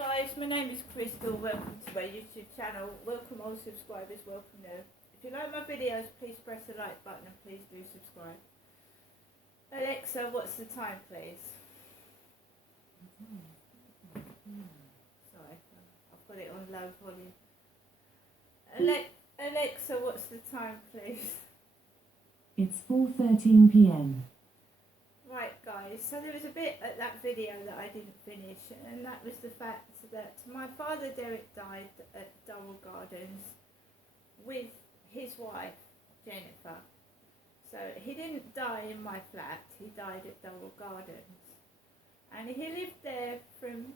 guys, my name is Crystal. Welcome to my YouTube channel. Welcome all subscribers, welcome new. If you like my videos, please press the like button and please do subscribe. Alexa, what's the time, please? Sorry, I've got it on low volume. Alexa, what's the time, please? It's 4:13 p.m. Right guys, so there was a bit at that video that I didn't finish, and that was the fact that my father Derek died at Durrell Gardens with his wife Jennifer. So he didn't die in my flat, he died at Durrell Gardens. And he lived there from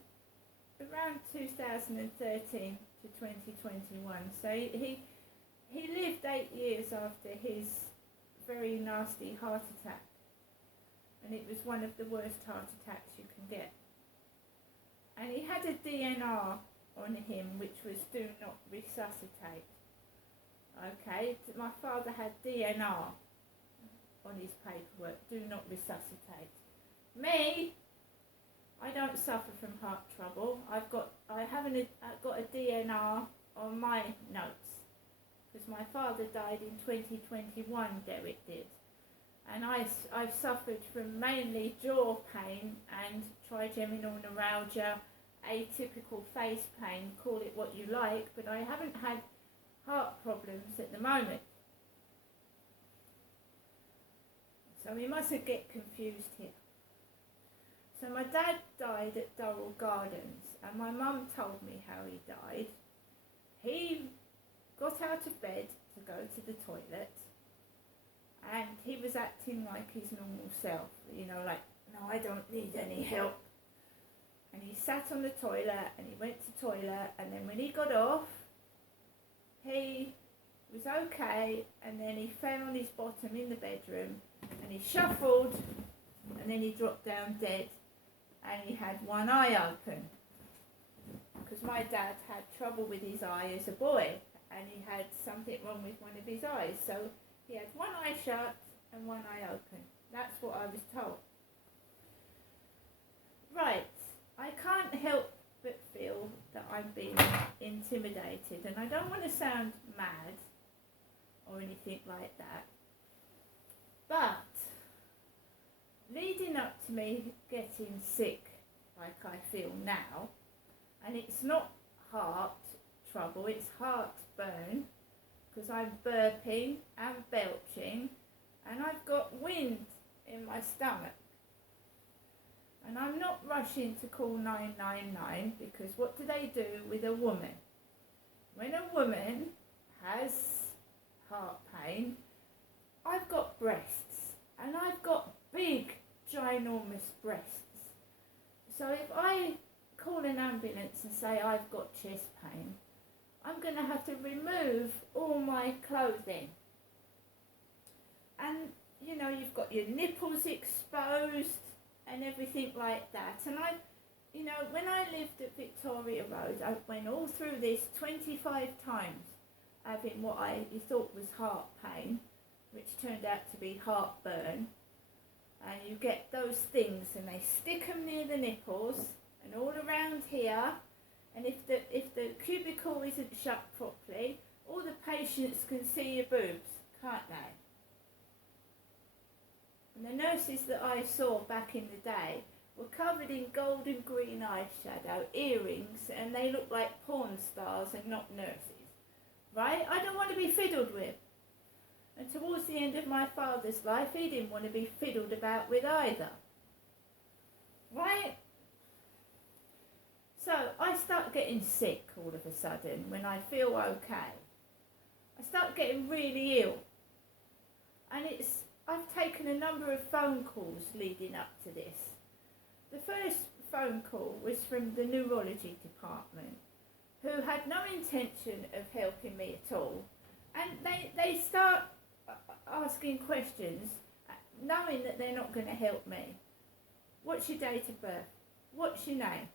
around 2013 to 2021. So he lived 8 years after his very nasty heart attack. And it was one of the worst heart attacks you can get. And he had a DNR on him, which was do not resuscitate. Okay, my father had DNR on his paperwork, do not resuscitate. Me, I don't suffer from heart trouble. I've got a DNR on my notes, because my father died in 2021, Derek did. And I've suffered from mainly jaw pain and trigeminal neuralgia, atypical face pain, call it what you like, but I haven't had heart problems at the moment. So we mustn't get confused here. So my dad died at Durrell Gardens, and my mum told me how he died. He got out of bed to go to the toilet, and he was acting like his normal self, you know, like, no, I don't need any help. And he sat on the toilet, and he went to toilet, and then when he got off, he was okay, and then he fell on his bottom in the bedroom, and he shuffled, and then he dropped down dead, and he had one eye open. Because my dad had trouble with his eye as a boy, and he had something wrong with one of his eyes, so he had one eye shut and one eye open. That's what I was told. Right, I can't help but feel that I'm being intimidated, and I don't want to sound mad or anything like that, but leading up to me getting sick like I feel now, and it's not heart trouble, it's heartburn, because I'm burping and belching, and I've got wind in my stomach. And I'm not rushing to call 999, because what do they do with a woman? When a woman has heart pain, I've got breasts, and I've got big, ginormous breasts. So if I call an ambulance and say I've got chest pain, I'm going to have to remove all my clothing. And, you know, you've got your nipples exposed and everything like that. And you know, when I lived at Victoria Road, I went all through this 25 times, having what I thought was heart pain, which turned out to be heartburn. And you get those things, and they stick them near the nipples and all around here. And if the cubicle isn't shut properly, all the patients can see your boobs, can't they? And the nurses that I saw back in the day were covered in gold and green eyeshadow, earrings, and they looked like porn stars and not nurses. Right? I don't want to be fiddled with. And towards the end of my father's life, he didn't want to be fiddled about with either. Right? So I start getting sick all of a sudden when I feel okay. I start getting really ill. And I've taken a number of phone calls leading up to this. The first phone call was from the neurology department, who had no intention of helping me at all. And they start asking questions, knowing that they're not going to help me. What's your date of birth? What's your name?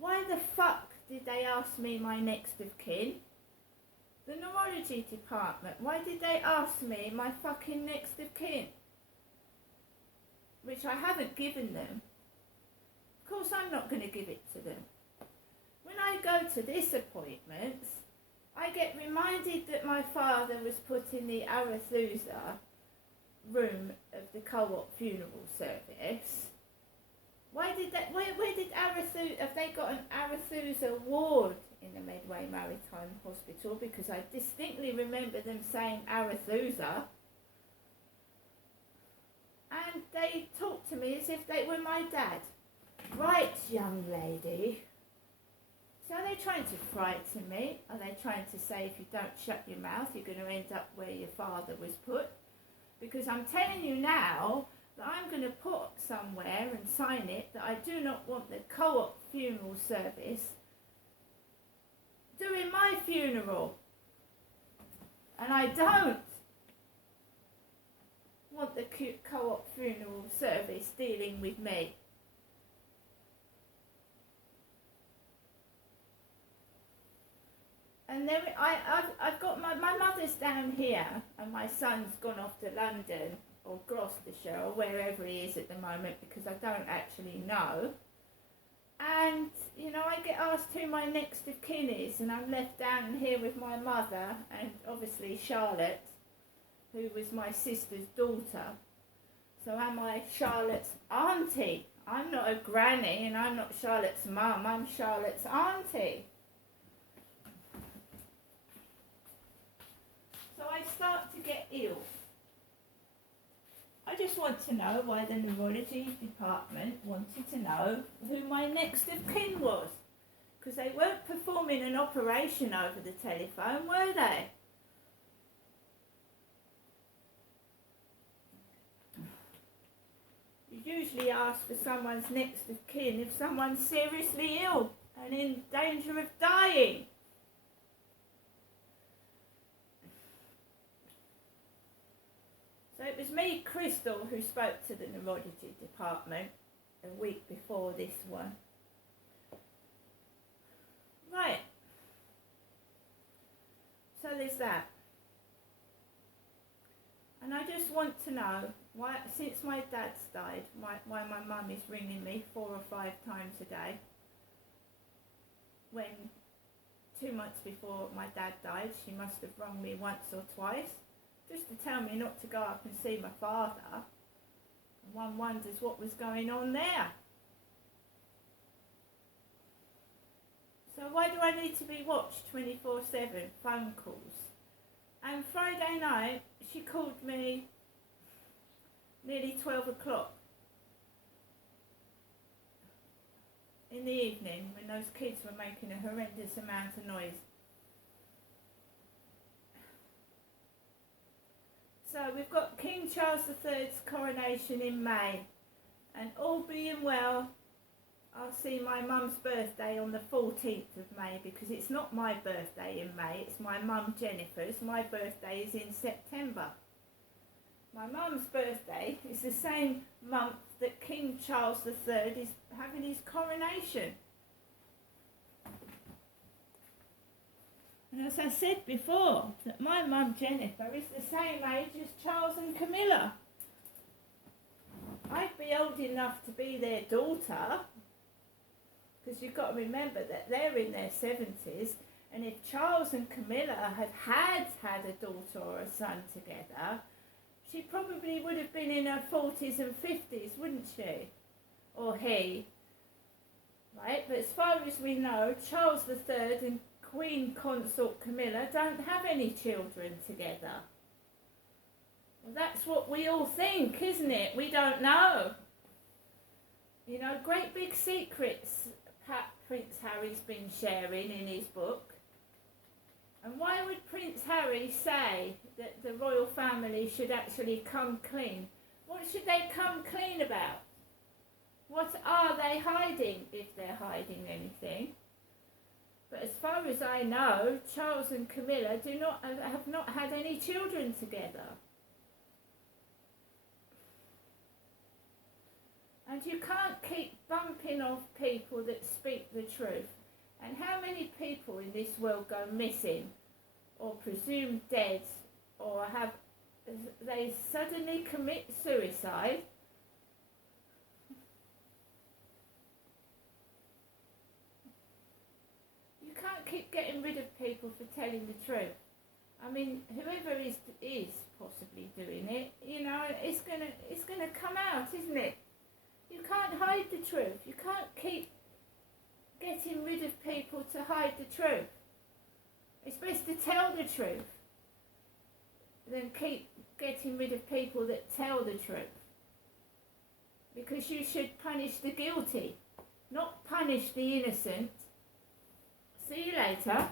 Why the fuck did they ask me my next of kin? The neurology department, why did they ask me my fucking next of kin? Which I haven't given them. Of course I'm not going to give it to them. When I go to this appointments, I get reminded that my father was put in the Arethusa room of the co-op funeral service. Where did Arethusa, have they got an Arethusa ward in the Medway Maritime Hospital? Because I distinctly remember them saying Arethusa. And they talked to me as if they were my dad. Right, young lady. So are they trying to frighten me? Are they trying to say if you don't shut your mouth, you're going to end up where your father was put? Because I'm telling you now that I'm going to put somewhere and sign it that I do not want the co-op funeral service doing my funeral. And I don't want the co-op funeral service dealing with me. And then I've got my mother's down here and my son's gone off to London or Gloucestershire or wherever he is at the moment because I don't actually know. And, you know, I get asked who my next of kin is and I'm left down here with my mother and obviously Charlotte, who was my sister's daughter. So am I Charlotte's auntie? I'm not a granny and I'm not Charlotte's mum, I'm Charlotte's auntie. So I start to get ill. I just want to know why the neurology department wanted to know who my next of kin was. Because they weren't performing an operation over the telephone, were they? You usually ask for someone's next of kin if someone's seriously ill and in danger of dying. So it was me, Crystal, who spoke to the neurology department a week before this one. Right. So there's that. And I just want to know why, since my dad's died, why my mum is ringing me 4 or 5 times a day. When 2 months before my dad died, she must have rung me once or twice, just to tell me not to go up and see my father. And one wonders what was going on there. So why do I need to be watched 24/7, phone calls? And Friday night, she called me nearly 12 o'clock in the evening when those kids were making a horrendous amount of noise. So we've got King Charles III's coronation in May, and all being well, I'll see my mum's birthday on the 14th of May, because it's not my birthday in May, it's my mum Jennifer's. My birthday is in September. My mum's birthday is the same month that King Charles III is having his coronation. And as I said before, that my mum Jennifer is the same age as Charles and Camilla. I'd be old enough to be their daughter, because you've got to remember that they're in their 70s, and if Charles and Camilla had a daughter or a son together, she probably would have been in her 40s and 50s, wouldn't she? Or he. Right, but as far as we know, Charles III and Queen Consort Camilla don't have any children together. Well, that's what we all think, isn't it? We don't know. You know, great big secrets Prince Harry's been sharing in his book. And why would Prince Harry say that the royal family should actually come clean? What should they come clean about? What are they hiding, if they're hiding anything? But as far as I know, Charles and Camilla have not had any children together. And you can't keep bumping off people that speak the truth. And how many people in this world go missing, or presumed dead, or they suddenly commit suicide? keep getting rid of people for telling the truth. I mean, whoever is possibly doing it, you know, it's gonna come out, isn't it? You can't hide the truth. You can't keep getting rid of people to hide the truth. It's best to tell the truth than keep getting rid of people that tell the truth. Because you should punish the guilty, not punish the innocent. See you later.